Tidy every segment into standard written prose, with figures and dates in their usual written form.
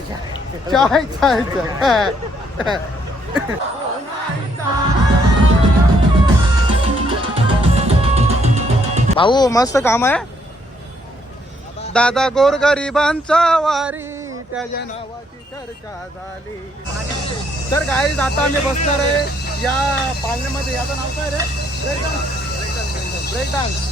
चाय चाय चाय भाऊ मस्त काम आहे दादा गोरगरिबांचा वारी त्याच्या नावाची चर्चा झाली. तर गाईज आता आम्ही बसणार आहे या पालण्यामध्ये. याचं नाव काय रे? Break dance.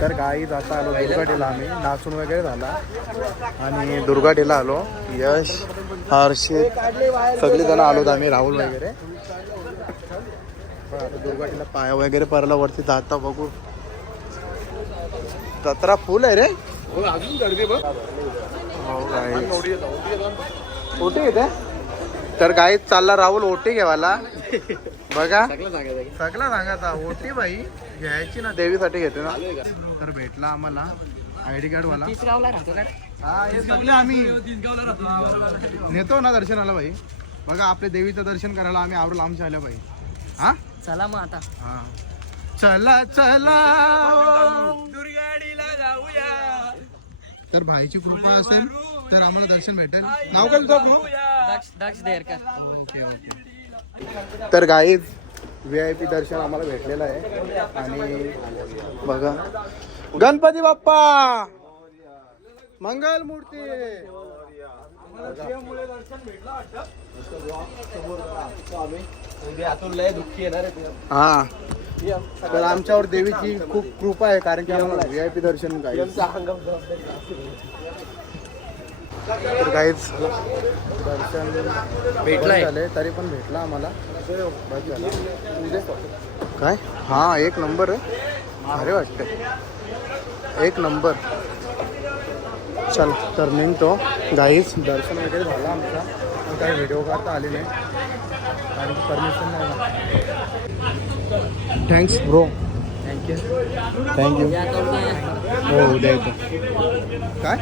तर गाईज आता आलो दुर्गाटेला. आम्ही नाचून वगैरे झाला आणि दुर्गाटेला आलो. यश हर्षित सगळेजण आलोत आम्ही, राहुल वगैरे. आता दुर्गाटेला पाया वगैरे परला वरती जाता बघू. जत्रा फुल आहे रे. अजून गर्दी बघ. कुठे येते तर गाईत चालला राहुल ओटी घ्यावाला बघा सगळं सांगा ओटी बाई घ्यायची ना देवीसाठी घेते ना. तर भेटला आम्हाला आयडी कार्ड वाला. हा हे सगळे आम्ही नेतो ना दर्शनाला भाई. बघा आपल्या देवीचं दर्शन करायला आम्ही आवडलं आमच्या आल्या भाई. हा चला मग आता. हा चला चला दुर्गाडीला जाऊया. तर भाईची कृपा असेल तर आम्हाला दर्शन भेटेल. नाव काय तुझं? दक्ष देरकर. Okay okay. तर गाईज VIP दर्शन आम्हाला भेटलेलं आहे. आणि बघा गणपती बाप्पा मंगल मूर्ती. हा तर आमच्यावर देवीची खूप कृपा आहे कारण की आम्हाला VIP दर्शन तर काहीच दर्शन भेटलं झाले तरी पण भेटला आम्हाला. काय हा एक नंबर आहे. अरे वाटतं एक नंबर. चल तर निघतो गाईच. दर्शन वगैरे झालं आमचा पण काही व्हिडिओ काढता आले नाही कारण की परमिशन नाही. Thanks bro. Thank you thank you. हो उद्या येतो. काय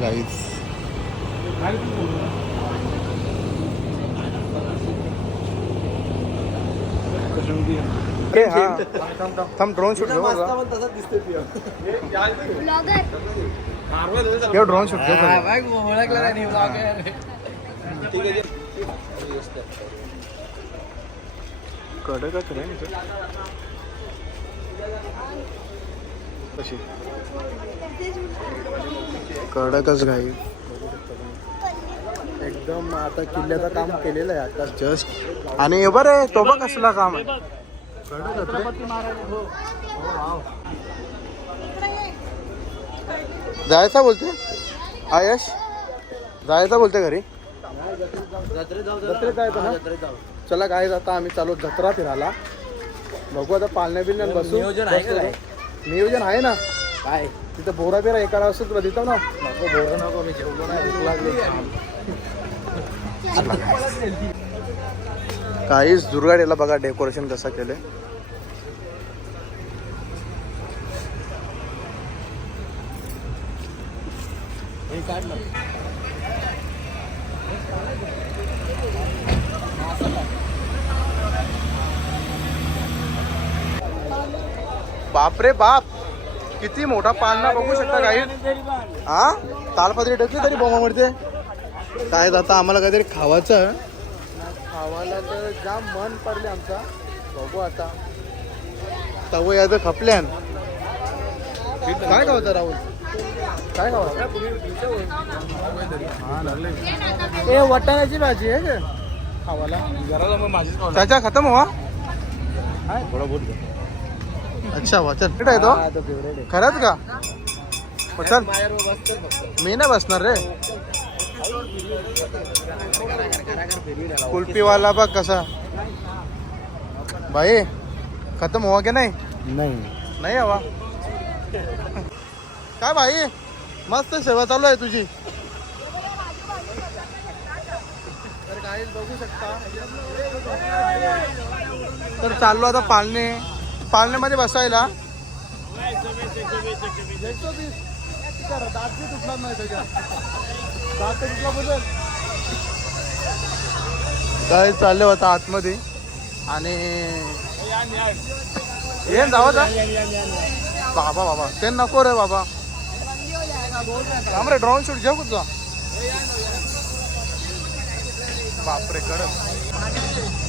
गाईच अरे हा थांब ड्रोन शूट घेऊ. ड्रोन शूट घेऊ. कडकच रे कशी कडकच गाई एकदम. आता किल्ल्याचं काम केलेलं आहे आता जस्ट. आणि बरं तो बघ कसला काम आहे. जायचा बोलते आयश जायचा बोलते घरी. जत्रेत जायचं ना. चला काय आता आम्ही चालू जत्रा फिरायला. बघू आता पालण्या बिलण्यात बसू. नियोजन आहे ना काय तिथं बोरा बिरा एकाला असतो तुला देतो ना. नको बोरा नको मी जेवलो नाही भूक लागली. काहीच दुर्गाडीला बघा डेकोरेशन कसं केलंय. बापरे बाप किती मोठा पाळणा बघू शकता काही. हा तालपत्री टकली तरी बोमा म्हणते. काय आता आम्हाला काहीतरी खावायचं. खावायला तर जाम मन पडले आमचा. बघू आता तव याचं खपल्यान काय खावतं राहुल. काय खावं ए वाटाण्याची भाजी आहे का खावाला. त्याच्या खतम हो थोडा बहुत. अच्छा वा चल आहे तो खरंच का. चल मी नाही बसणार रे. कुल्फीवाला बघ कसा भाई खतम हुआ क्या. नाही हवा काय भाई मस्त सेवा चालू आहे तुझी. तर काही बघू शकता. तर चाललो आता पाळण्यामध्ये बसायला. काय चालले होता आतमध्ये आणि ये जावं बाबा बाबा ते नको रे बाबा. रे ड्रोन शूट घेऊ कुठचा. बापरे कडक.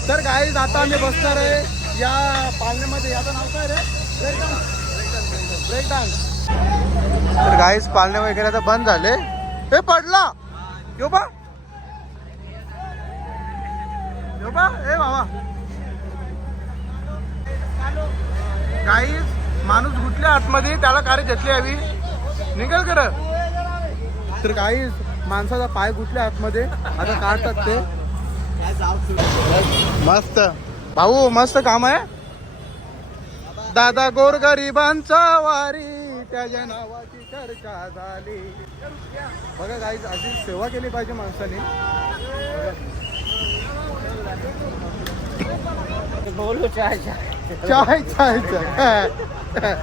तर काही आता आम्ही बसणार आहे या पाळण्यामध्ये. याचं नाव काय रे ब्रेक डान्स. तर गाईस पाळणे वगैरे आता बंद झाले. हे पडला यो बा ए बाबा. गाईस माणूस घुटल्या आतमध्ये त्याला कार घेतली हवी निघाल कर. तर गाईस माणसाचा पाय घुटल्या आतमध्ये आता काढतात ते. मस्त भाऊ मस्त काम आहे. दादा गोरगरिबांचा वारी त्याच्या नावाची चर्चा झाली. बघा गाईज अशी सेवा केली पाहिजे माणसाने. बोलू चाय चाय चाय चाय